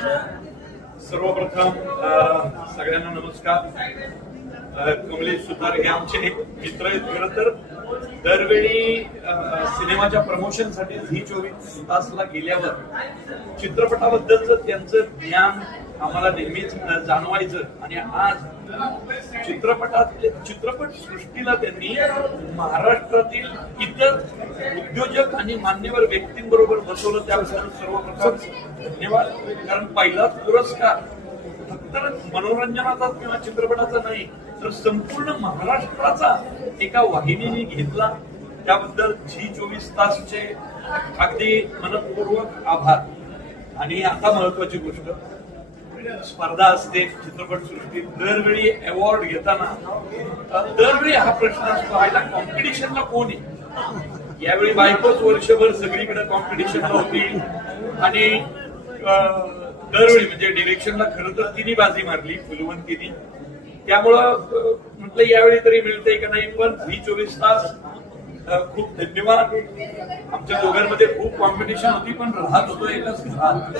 सर्वप्रथम सगळ्यांना नमस्कार. कमलेश सुतार हे आमचे मित्र आहेत. खरं तर दरवेळी सिनेमाच्या प्रमोशनसाठी झी 24 तासला गेल्यावर चित्रपटाबद्दलचं त्यांचं ज्ञान आम्हाला नेहमीच जाणवायचं. आणि आज चित्रपट सृष्टीला त्यांनी महाराष्ट्रातील इतर उद्योजक आणि मान्यवर व्यक्तींबरोबर बसवलं, त्याबद्दल सर्वप्रथम धन्यवाद. कारण पहिलाच पुरस्कार फक्त मनोरंजनाचा किंवा चित्रपटाचा नाही, तर संपूर्ण महाराष्ट्राचा एका वाहिनीने घेतला. त्याबद्दल झी 24 तासचे अगदी मनपूर्वक आभार. आणि आता महत्वाची गोष्ट, स्पर्धा असते चित्रपट सृष्टीत. दरवेळी अवॉर्ड घेताना दरवेळी हा प्रश्न असतो, आयला कॉम्पिटिशनला कोण आहे. यावेळी बायकोच वर्षभर सगळीकडे कॉम्पिटिशनला होती आणि दरवेळी म्हणजे डिरेक्शनला खरं तर तिने बाजी मारली, फुलवंतीनी. त्यामुळं म्हटलं यावेळी तरी मिळतंय का नाही. पण झी 24 तास खूप धन्यवाद. आमच्या दोघांमध्ये खूप कॉम्पिटिशन होती, पण राहत होतो एकच घरात.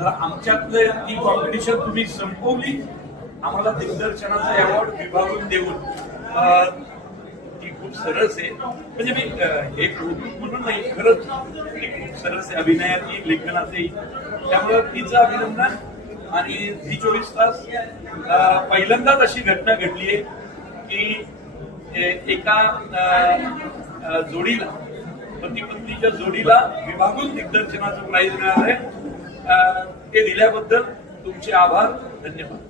तर आमच्यातलं ती कॉम्पिटिशन तुम्ही संपवली, आम्हाला दिग्दर्शनाचा अवॉर्ड विभागून देऊन. ती खूप सरस आहे. म्हणजे मी हे कौतुक म्हणून नाही, खरंच ती खूप सरस आहे अभिनयातही लेखनातही. त्यामुळं तिचं अभिनंदन. आणि झी 24 तास पहिल्यांदाच अशी घटना घडली आहे की एका जोडीला, पती पत्नीच्या जोडीला विभागून दिग्दर्शनाचं प्राइज मिळालंय. ते दिल्याबद्दल तुमचे आभार, धन्यवाद.